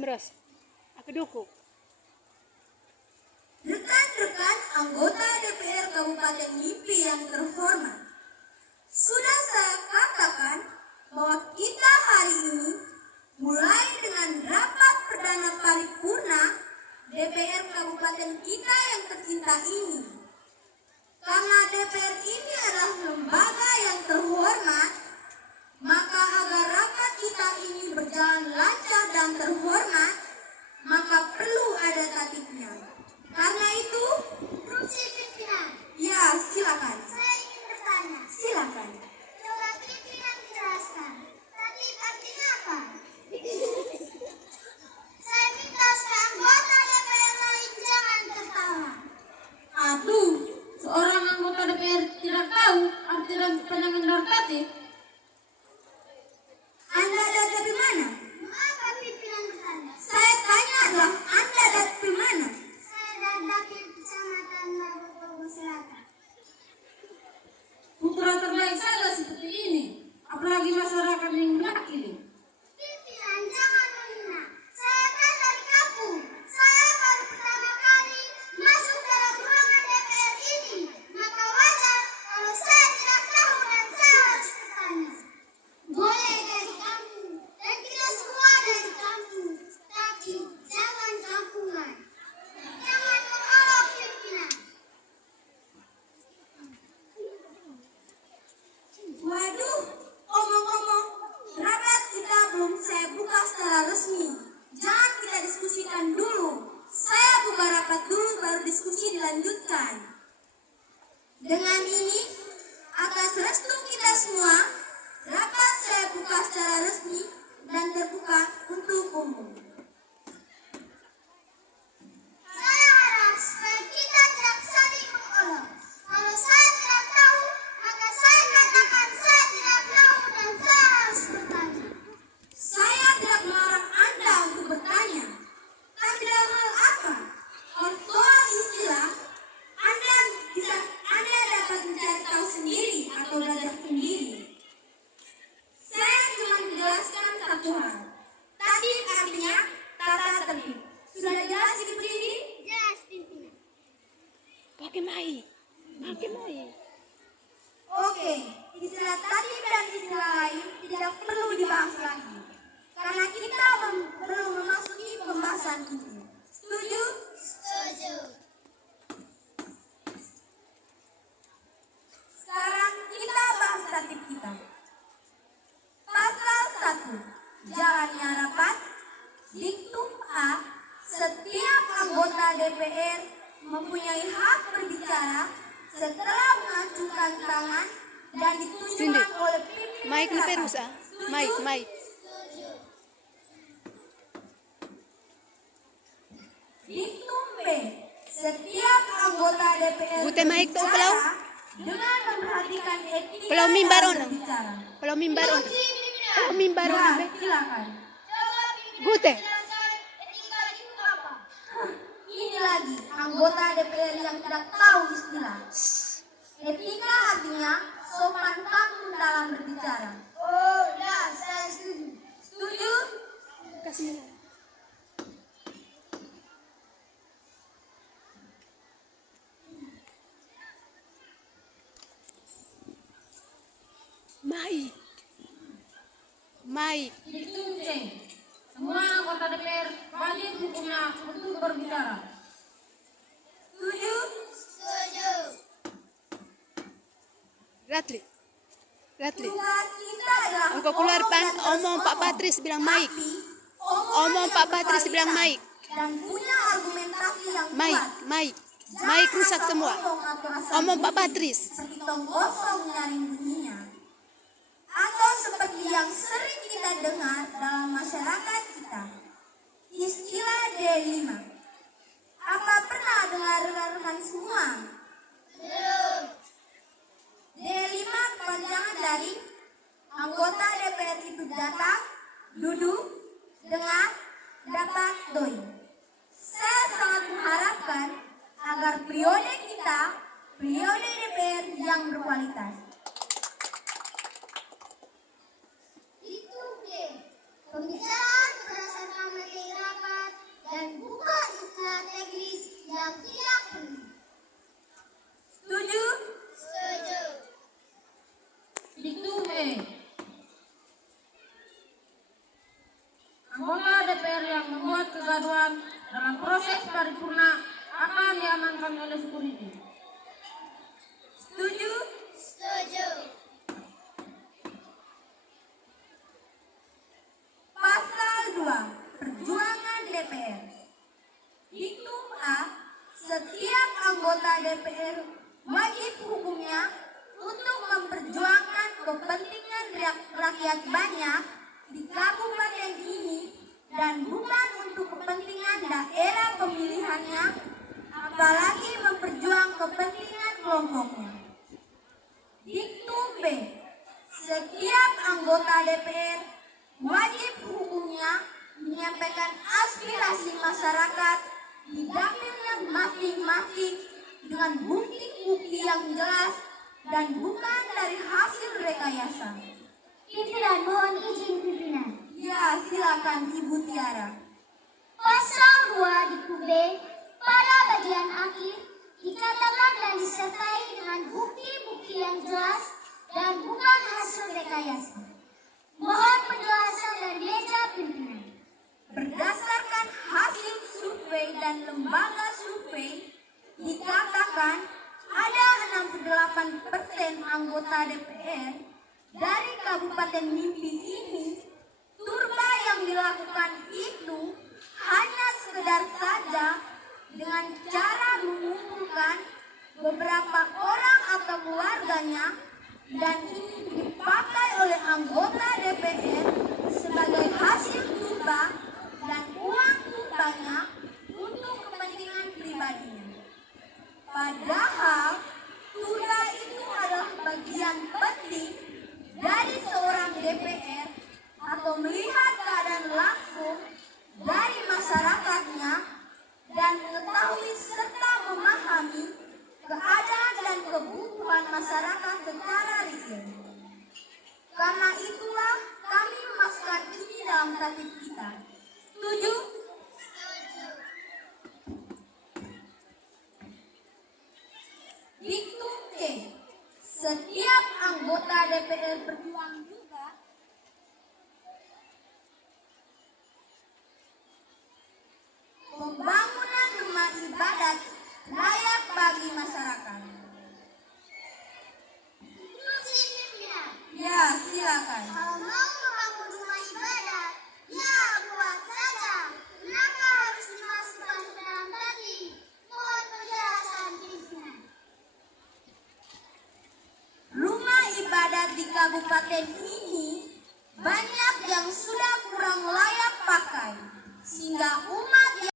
Amros, aku dukung. Rekan-rekan anggota DPR Kabupaten Mimpi yang terhormat, sudah saya katakan bahwa kita hari ini mulai dengan rapat perdana paripurna DPR Kabupaten kita yang tercinta ini. Karena DPR ini adalah lembaga yang terhormat, maka agar rapat kita ini berjalan lancar dan terhormat, maka perlu ada tatipnya. Karena itu, Fungsi pimpinan. Ya, silakan. Saya ingin bertanya. Silakan. Coba pimpinan jelaskan. Tatip artinya apa? Saya minta supaya anggota DPR lain jangan tertawa. Aduh, seorang anggota DPR tidak tahu arti dan penanganan tatip. Anda dari mana? Mengapa pimpinan bertanya? Saya tanya adalah Anda dari mana? Saya dari Kecamatan Margopo Selatan. Putra terbaik saya seperti ini, apalagi masyarakat yang ini. Pimpinan jangan menghina. Saya kan dari kampung. Saya baru pertama kali masuk dalam ruangan DPR ini. Maka wajar kalau saya tidak tahu dan saya harus bertanya. Boleh dari kampung dan kita semua dari kampung. Tapi jangan kampungan. Jangan mengolok pimpinan. Waduh, omong-omong, rapat kita belum saya buka secara resmi. Jangan kita diskusikan dulu. Saya buka rapat dulu baru diskusi dilanjutkan. Dengan ini, atas restu kita semua, rapat saya buka secara resmi dan terbuka untuk umum. Saya harap supaya kita tidak saling mengolok. Kalau saya tidak tahu, maka saya katakan saya tidak tahu dan saya harus bertanya. Saya tidak melarang Anda untuk bertanya. Tapi dalam hal apa? Kalau soal istilah, Anda dapat mencari tahu sendiri atau belajar sendiri. Saya cuma menjelaskan satu hal. Tatip artinya tata tertib. Sudah jelas seperti ini? Jelas pimpinan. Pakai mic. Oke, istilah tatip dan istilah lain tidak perlu dibahas lagi. Karena kita perlu memasuki pembahasan itu. Setuju? Setuju. Sekarang kita bahas tatip kita. Pasal 1. Jalannya rapat. Diktum A. Setiap anggota DPR mempunyai hak berbicara setelah mengajukan tangan dan Cindy, ditunjukkan oleh pimpinan mic ni rapat. Perus ah. Setuju? Mic. Diktum B. Setiap anggota DPR Gute mic tu berbicara pelau. dengan memperhatikan etika Pelau mimbar dalam ono. berbicara. Kalau mimbar on. Kalau mimbar Ya, on. silakan. Coba pimpinan Gute. jelaskan etika itu apa? Ini lagi anggota DPR yang tidak tahu istilah. Etika artinya sopan santun dalam berbicara. Oh, ya, saya setuju. Setuju? Kasih minum. Mic. Diktum C. Semua anggota DPR wajib hukumnya untuk berbicara. Setuju? Setuju. Ratli. Tugas kita adalah Engkau keluar pan, dan omong Pak bersombong. Patris bilang mic. Tapi, Omong yang Pak Patris berkualitas bilang mic. dan punya argumentasi yang Mic. kuat. Mic rusak Jangan semua. asal atau asal Omong Pak bunyi, Patris. seperti tong gosong nyaring bunyinya. Atau seperti yang sering kita dengar dalam masyarakat kita. Istilah D5. Apa pernah dengar rekan-rekan semua? Belum. D5 kepanjangan dari anggota DPR itu datang, duduk, dengar, dapat, doi. Saya sangat mengharapkan agar periode kita, periode DPR yang berkualitas. Itu D. Pembicaraan berdasarkan materi rapat rakyat banyak di kabupaten ini dan bukan untuk kepentingan daerah pemilihannya, apalagi memperjuang kepentingan kelompoknya. Diktum B. Setiap anggota DPR wajib hukumnya menyampaikan aspirasi masyarakat di dapilnya masing-masing dengan bukti-bukti yang jelas dan bukan dari hasil rekayasa. Pimpinan, mohon izin pimpinan. Ya, silakan Ibu Tiara. Pasal 2 Diktum B pada bagian akhir dikatakan dan disertai dengan bukti-bukti yang jelas dan bukan hasil rekayasa. Mohon penjelasan dari meja pimpinan. Berdasarkan hasil survei dan lembaga survei, dikatakan ada 68% anggota DPR dari Kabupaten Mimpi ini. Turba yang dilakukan itu hanya sekedar saja dengan cara mengumpulkan beberapa orang atau keluarganya, dan ini dipakai oleh anggota DPR sebagai hasil turba dan uang turbanya untuk kepentingan pribadinya. Padahal turba itu adalah bagian penting dari seorang DPR atau melihat keadaan langsung dari masyarakatnya dan mengetahui serta memahami keadaan dan kebutuhan masyarakat secara real. Karena itulah kami memasukkan ini dalam tatip kita. Setuju? Diktum C. Setiap anggota DPR berjuang juga pembangunan rumah ibadat layak bagi masyarakat. Instruksi pimpinan. Ya, silakan. Kalau mau membangun rumah ibadat, ya buat saja. Kenapa harus dimasukkan ke dalam tatip? Mohon penjelasan pimpinan. Rumah ibadat di kabupaten ini banyak yang sudah kurang layak pakai, sehingga umat